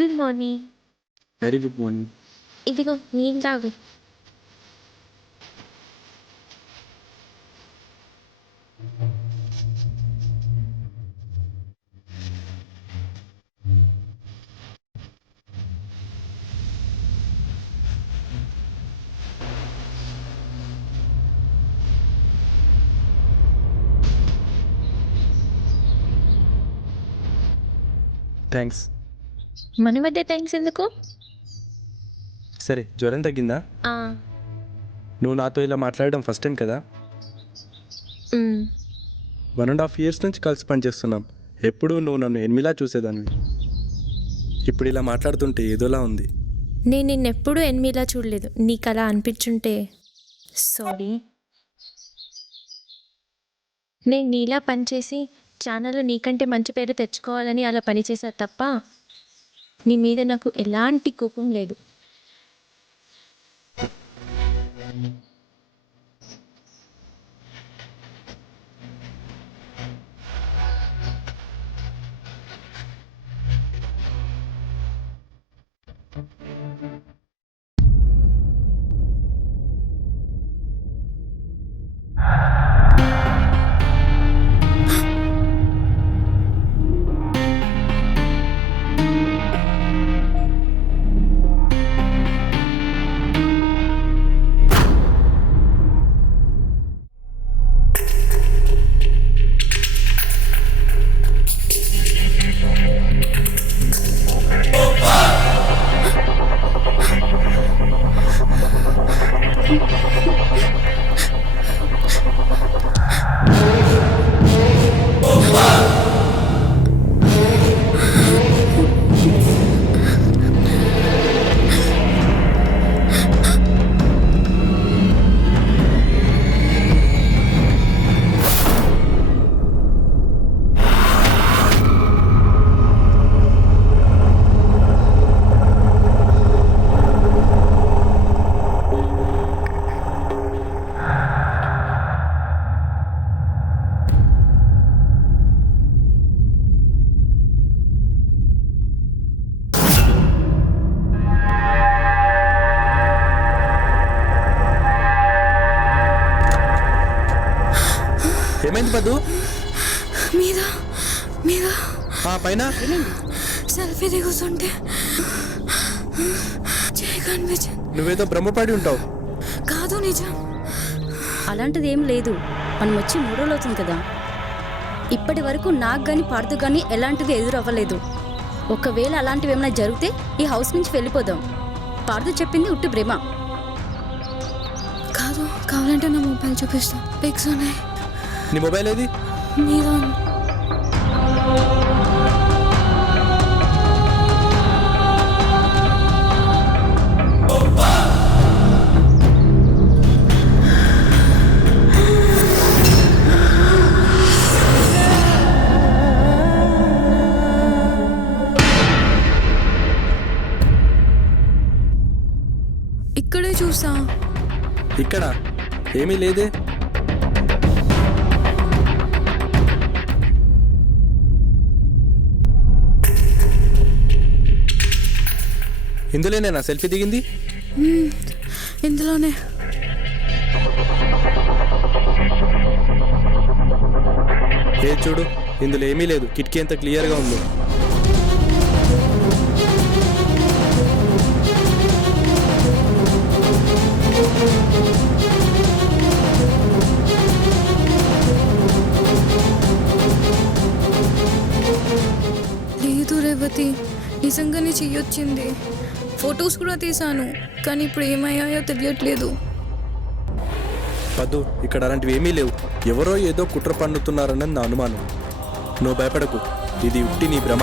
Good morning. Very good morning. ఇదిగో నీళ్ళు తాగు. థ్యాంక్స్. మన మధ్య థ్యాంక్స్ ఎందుకు? సరే, జ్వరం తగ్గిందా? ఆ, నువ్వు నాతో ఇలా మాట్లాడడం ఫస్ట్ టైం కదా? మ్, 1.5 years నుంచి కలిసి పనిచేస్తున్నాం. ఎప్పుడు నువ్వు నన్ను ఎనిమిలా చూసేదాన్ని. ఇప్పుడు ఇలా మాట్లాడుతుంటే ఏదోలా ఉంది. నేను నిన్నెప్పుడూ ఎనిమిలా చూడలేదు. నీకు అలా అనిపించుంటే సారీ. నేను నీలా పనిచేసి ఛానల్లో నీకంటే మంచి పేరు తెచ్చుకోవాలని అలా పనిచేసా తప్ప నీ మీద నాకు ఎలాంటి కోపం లేదు. ఏమైంది పద్దు? మీద మీద పైన సెల్ఫీ దిగుతుంటే చేయి కనిపించింది. నువ్వేదో భ్రమపడి ఉంటావు. కాదు, నిజం. అలాంటిది ఏం లేదు. మనం వచ్చి 3 రోజులు అవుతుంది కదా. ఇప్పటి వరకు నాకు కానీ పార్దు కానీ ఎలాంటిది ఎదురవ్వలేదు. ఒకవేళ అలాంటివి ఏమైనా జరిగితే ఈ హౌస్ నుంచి వెళ్ళిపోదాం. పార్దు చెప్పింది ఉట్టి భ్రమ. కాదు, కావాలంటే నా మొబైల్ చూపిస్తా. పిక్స్ ఉన్నాయి. నీ మొబైల్ ఏది? మీద ఉంది. ఇక్కడే చూసా. ఇక్కడ ఏమీ లేదే. ఇందులోనే నా సెల్ఫీ దిగింది. ఇందులోనే. ఏ చూడు, ఇందులో ఏమీ లేదు. కిటికీ ఎంత క్లియర్గా ఉందో. లేదు రేవతి, నిజంగానే చెయ్యొచ్చింది. ఫొటోస్ కూడా తీశాను, కానీ ఇప్పుడు ఏమయ్యాయో తెలియట్లేదు. పద్దు, ఇక్కడ అలాంటివి ఏమీ లేవు. ఎవరో ఏదో కుట్ర పన్నుతున్నారన్నది నా అనుమానం. నువ్వు భయపడకు, ఇది ఉట్టి నీ భ్రమ.